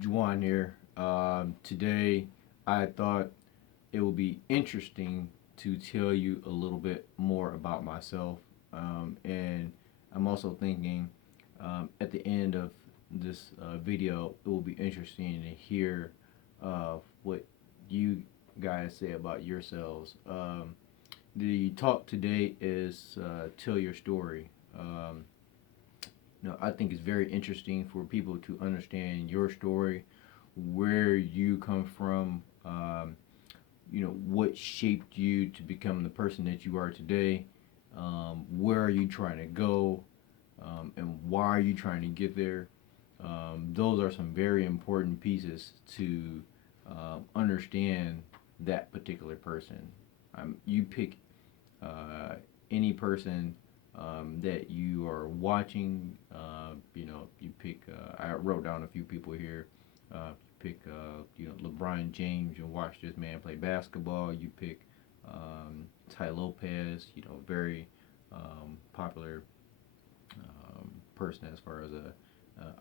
Juwan here. Today, I thought it would be interesting to tell you a little bit more about myself. And I'm also thinking at the end of this video, it will be interesting to hear what you guys say about yourselves. The talk today is tell your story. I think it's very interesting for people to understand your story, where you come from, what shaped you to become the person that you are today, where are you trying to go, and why are you trying to get there. Those are some very important pieces to understand that particular person. You pick any person that you are watching. You pick. I wrote down a few people here. Pick, LeBron James and watch this man play basketball. You pick Ty Lopez. Very popular person as far as a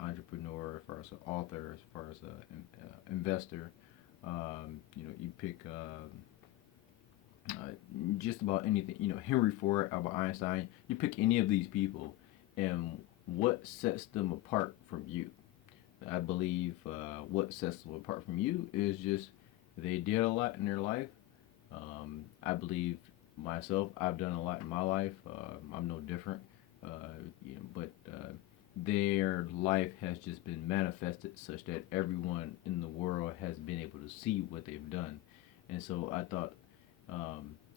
entrepreneur, as far as an author, as far as an investor. You pick just about anything. Henry Ford, Albert Einstein. You pick any of these people, and what sets them apart from you. I believe what sets them apart from you is just they did a lot in their life. I believe myself, I've done a lot in my life. I'm no different. But their life has just been manifested such that everyone in the world has been able to see what they've done. And so I thought,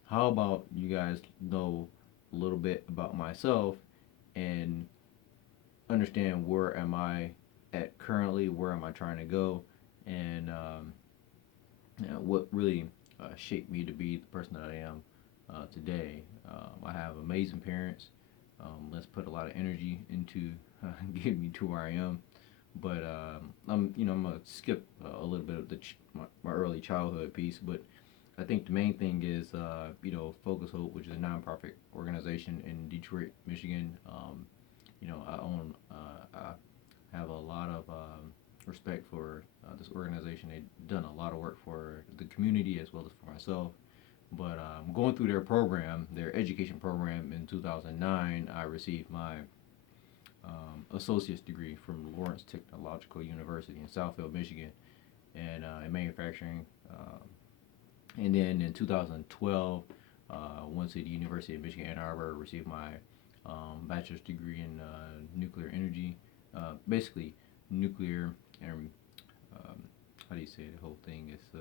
how about you guys know a little bit about myself and understand where am I at currently, where am I trying to go, and what really shaped me to be the person that I am today. I have amazing parents. Let's put a lot of energy into getting me to where I am. But I'm gonna skip a little bit of my early childhood piece. But I think the main thing is, Focus Hope, which is a nonprofit organization in Detroit, Michigan. I own, I have a lot of respect for this organization. They've done a lot of work for the community as well as for myself. But going through their program, their education program in 2009, I received my associate's degree from Lawrence Technological University in Southfield, Michigan, and in manufacturing. And then in 2012, went to the University of Michigan Ann Arbor, received my bachelor's degree in nuclear energy, basically nuclear and how do you say the whole thing is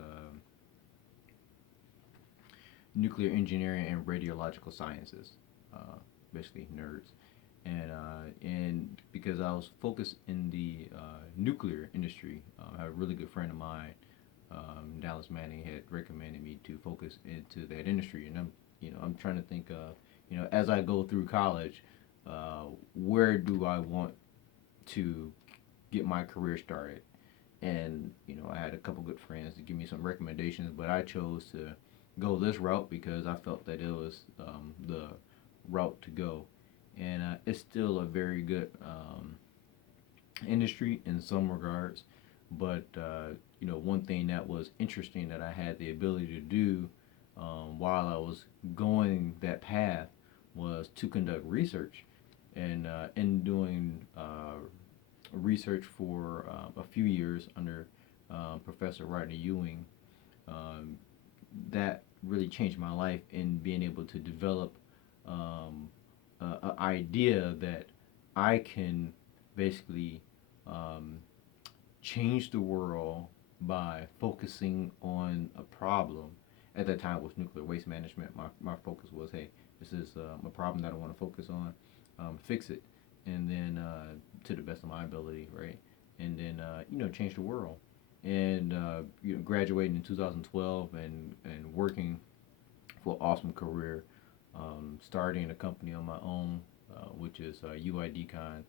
nuclear engineering and radiological sciences, basically nerds. And because I was focused in the nuclear industry, I have a really good friend of mine, Dallas Manning, had recommended me to focus into that industry, and I'm trying to think of, as I go through college, where do I want to get my career started? And I had a couple good friends to give me some recommendations, but I chose to go this route because I felt that it was the route to go, and it's still a very good industry in some regards. But one thing that was interesting that I had the ability to do while I was going that path was to conduct research, and in doing research for a few years under Professor Rodney Ewing, um, that really changed my life in being able to develop an idea that I can basically um, change the world by focusing on a problem. At that time, with nuclear waste management, my focus was, hey, this is a problem that I want to focus on, fix it, and then to the best of my ability, right? And then change the world. And graduating in 2012 and working for an awesome career, starting a company on my own, which is UIDCon.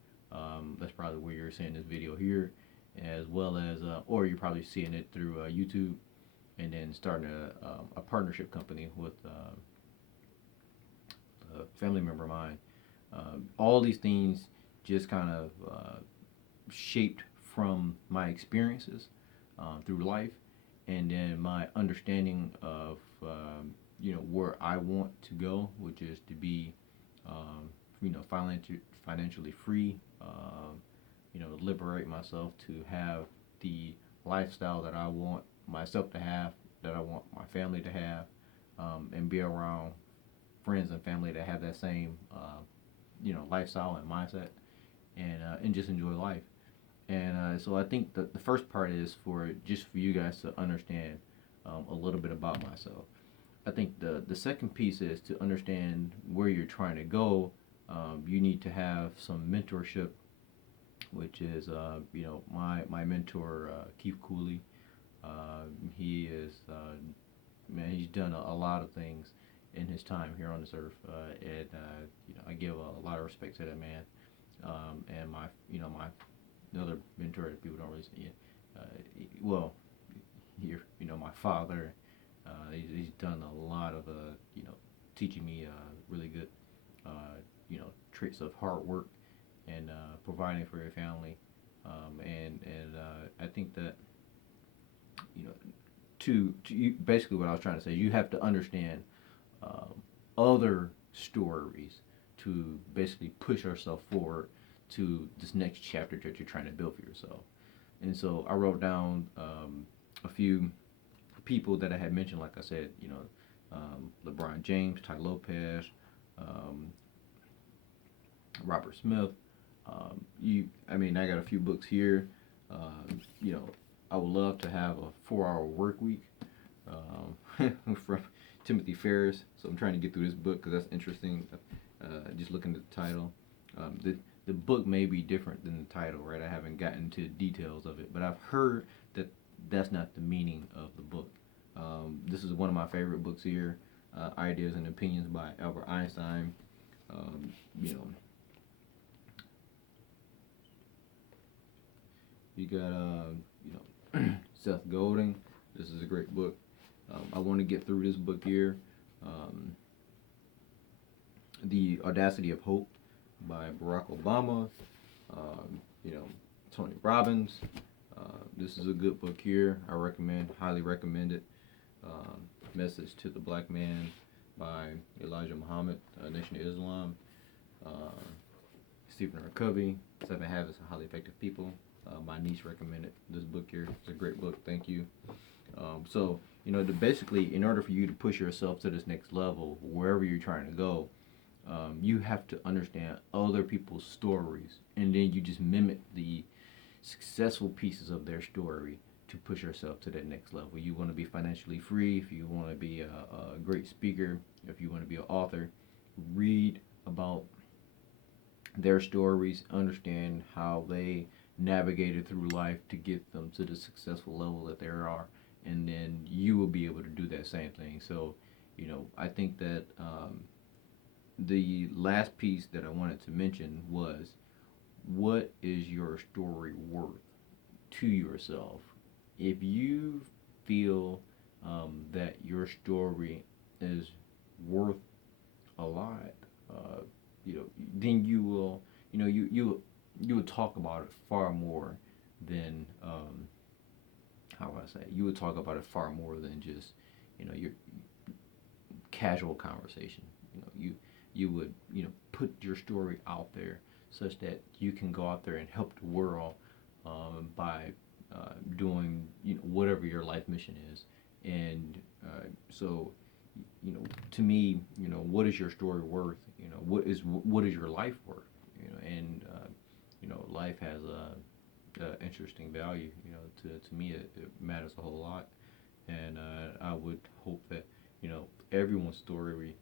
That's probably where you're seeing this video here, as well as, or you're probably seeing it through YouTube, and then starting a partnership company with a family member of mine. All these things just kind of shaped from my experiences through life, and then my understanding of where I want to go, which is to be financially free, liberate myself to have the lifestyle that I want myself to have, that I want my family to have, and be around friends and family that have that same lifestyle and mindset, and just enjoy life. And so I think that the first part is for you guys to understand a little bit about myself. I think the second piece is to understand where you're trying to go. You need to have some mentorship, which is my mentor, Keith Cooley. He is man. He's done a lot of things in his time here on this earth, and I give a lot of respect to that man. And my other mentor that people don't really see. Well, here, my father. He's done a lot of teaching me really good traits of hard work and providing for your family. And I think that to you, basically what I was trying to say, you have to understand other stories to basically push yourself forward to this next chapter that you're trying to build for yourself. And so I wrote down a few people that I had mentioned, like I said, LeBron James, Ty Lopez, um, Robert Smith. I got a few books here. I would love to have a 4-hour work week from Timothy Ferriss. So I'm trying to get through this book because that's interesting. Just looking at the title. The book may be different than the title, right? I haven't gotten into details of it, but I've heard that that's not the meaning of the book. This is one of my favorite books here, Ideas and Opinions by Albert Einstein. Um, you know, you got Seth Godin. This is a great book. I want to get through this book here. Um, the Audacity of Hope by Barack Obama. You know, Tony Robbins. This is a good book here. I highly recommend it. Message to the Black Man by Elijah Muhammad, Nation of Islam. Uh, Stephen R. Covey, Seven Habits of Highly Effective People. My niece recommended this book here. It's a great book. Thank you. So, basically, in order for you to push yourself to this next level, wherever you're trying to go, you have to understand other people's stories, and then you just mimic the successful pieces of their story to push yourself to that next level. You want to be financially free, if you want to be a great speaker, if you want to be an author, read about their stories, understand how they navigated through life to get them to the successful level that they are, and then you will be able to do that same thing. So, I think that the last piece that I wanted to mention was, what is your story worth to yourself? If you feel that your story is worth a lot, uh, then you will, you would talk about it far more than, how would I say, you would talk about it far more than just, your casual conversation. You would, put your story out there such that you can go out there and help the world by doing, whatever your life mission is. And so, to me, what is your story worth? What is your life worth? And life has a interesting value. To me, it matters a whole lot. And I would hope that everyone's story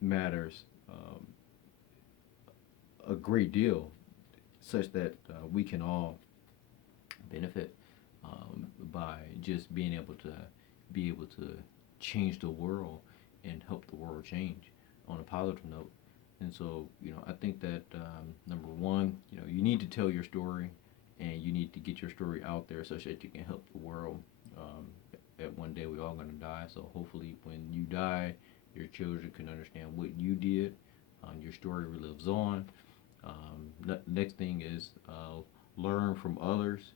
matters a great deal, such that we can all benefit by just be able to change the world and help the world change on a positive note. And so, I think that number one, you need to tell your story, and you need to get your story out there such that you can help the world. At one day, we're all going to die. So hopefully, when you die, your children can understand what you did. Your story lives on. Next thing is learn from others.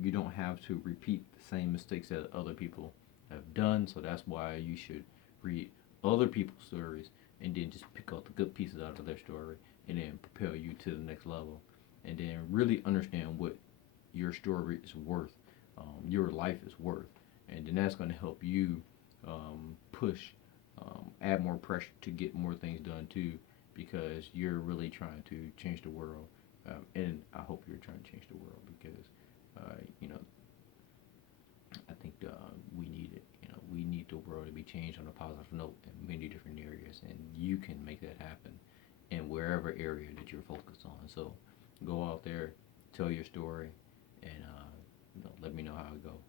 you don't have to repeat the same mistakes that other people have done. So that's why you should read other people's stories and then just pick out the good pieces out of their story and then propel you to the next level. And then really understand what your story is worth, your life is worth. And then that's going to help you push, add more pressure to get more things done too, because you're really trying to change the world. And I hope you're trying to change the world because, you know, I think we need it. You know, we need the world to be changed on a positive note in many different areas, and you can make that happen in wherever area that you're focused on. So go out there, tell your story, and let me know how it goes.